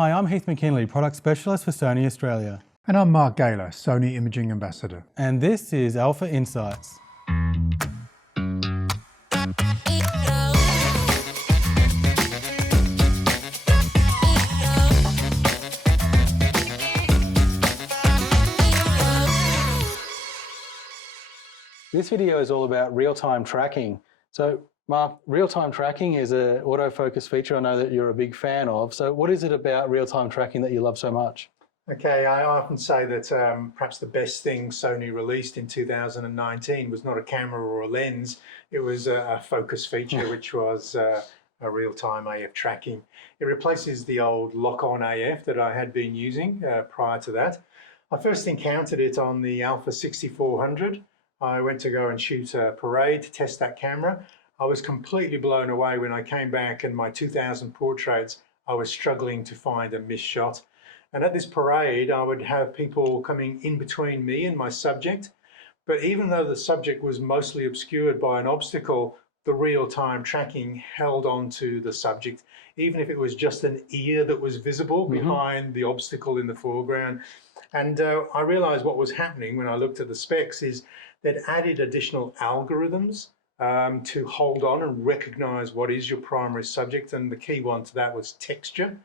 Hi, I'm Heath McKinley, Product Specialist for Sony Australia. And I'm Mark Gaylor, Sony Imaging Ambassador. And this is Alpha Insights. This video is all about real-time tracking. So Mark, real-time tracking is an autofocus feature I know that you're a big fan of. So what is it about real-time tracking that you love so much? Okay, I often say that perhaps the best thing Sony released in 2019 was not a camera or a lens, it was a focus feature, which was a real-time AF tracking. It replaces the old lock-on AF that I had been using prior to that. I first encountered it on the Alpha 6400. I went to go and shoot a parade to test that camera. I was completely blown away when I came back, and my 2000 portraits, I was struggling to find a missed shot. And at this parade, I would have people coming in between me and my subject. But even though the subject was mostly obscured by an obstacle, the real-time tracking held on to the subject, even if it was just an ear that was visible behind the obstacle in the foreground. And I realized what was happening when I looked at the specs is they'd added additional algorithms to hold on and recognize what is your primary subject. And the key one to that was texture.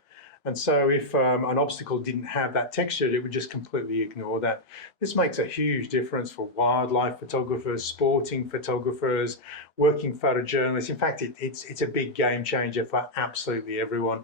And so if an obstacle didn't have that texture, it would just completely ignore that. This makes a huge difference for wildlife photographers, sporting photographers, working photojournalists. In fact, it's a big game changer for absolutely everyone.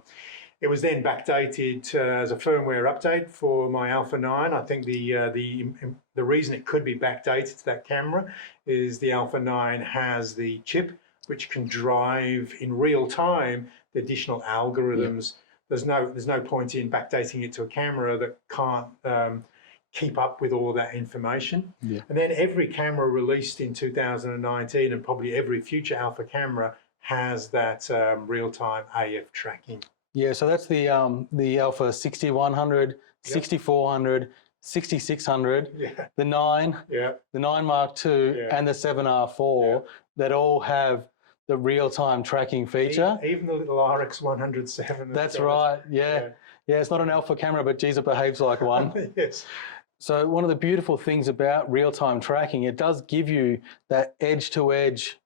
It was then backdated as a firmware update for my Alpha 9. I think the reason it could be backdated to that camera is the Alpha 9 has the chip which can drive in real time the additional algorithms. Yeah. There's no point in backdating it to a camera that can't keep up with all that information. Yeah. And then every camera released in 2019 and probably every future Alpha camera has that real-time AF tracking. Yeah, so that's the Alpha 6100, 6400, 6600, the 9, the 9 Mark II, and the 7R4 that all have the real-time tracking feature. Even the little RX100vii. That's right, yeah. It's not an Alpha camera, but geez, it behaves like one. Yes. So one of the beautiful things about real-time tracking, it does give you that edge-to-edge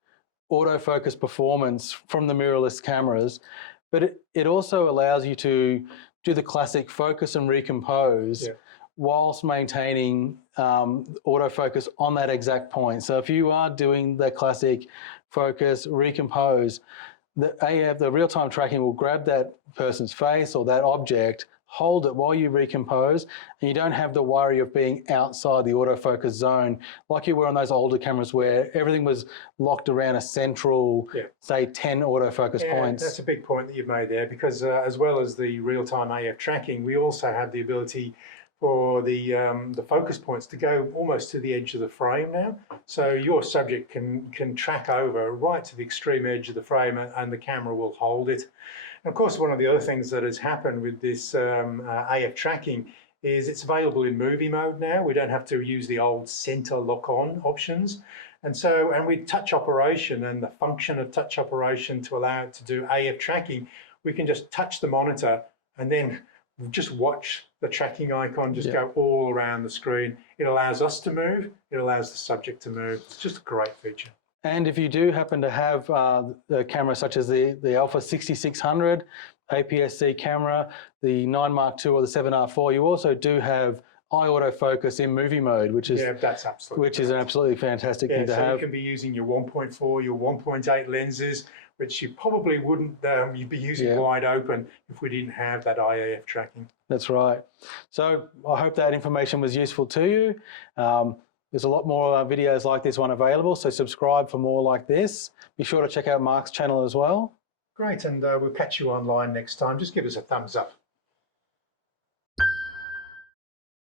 autofocus performance from the mirrorless cameras, but it also allows you to do the classic focus and recompose whilst maintaining autofocus on that exact point. So if you are doing the classic focus, recompose, the real-time tracking will grab that person's face or that object, hold it while you recompose, and you don't have the worry of being outside the autofocus zone like you were on those older cameras where everything was locked around a central, say, 10 autofocus points. That's a big point that you've made there, because as well as the real-time AF tracking, we also have the ability for the focus points to go almost to the edge of the frame now. So your subject can track over right to the extreme edge of the frame, and the camera will hold it. And of course, one of the other things that has happened with this AF tracking is it's available in movie mode now. We don't have to use the old center lock-on options. And with touch operation and the function of touch operation to allow it to do AF tracking, we can just touch the monitor and then just watch the tracking icon just go all around the screen. It allows us to move, it allows the subject to move. It's just a great feature. And if you do happen to have the camera such as the Alpha 6600 APS-C camera, the 9 Mark II or the 7R4, you also do have eye autofocus in movie mode, which is that's absolutely is an absolutely fantastic thing to have. You can be using your 1.4, your 1.8 lenses, which you probably wouldn't you'd be using wide open if we didn't have that IAF tracking. That's right. So I hope that information was useful to you. There's a lot more videos like this one available, so subscribe for more like this. Be sure to check out Mark's channel as well. Great, and we'll catch you online next time. Just give us a thumbs up.